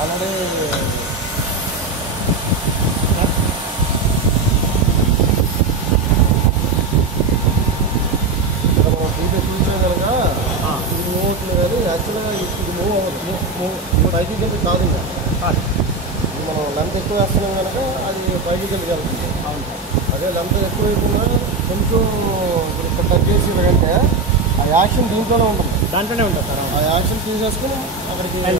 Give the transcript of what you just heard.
Already చూసే కనుక ఇది మూవ్ అవుతుంది కానీ యాక్చువల్గా ఇది మూవ్ అవ్వదు. పైకి వెళ్ళి కాదు ఇంకా ఇది మనం లెంత్ ఎక్కువ వేస్తున్నాం కనుక అది పైకి వెళ్ళగలుగుతుంది. అదే లెంత్ ఎక్కువ అయిపోయినా కొంచెం ఇక్కడ టచ్ చేసి కంటే ఆ యాక్షన్ దీంట్లోనే ఉంటుంది. దాంట్లోనే ఉంటుంది సార్. ఆ యాక్షన్ తీసేసుకుని అక్కడికి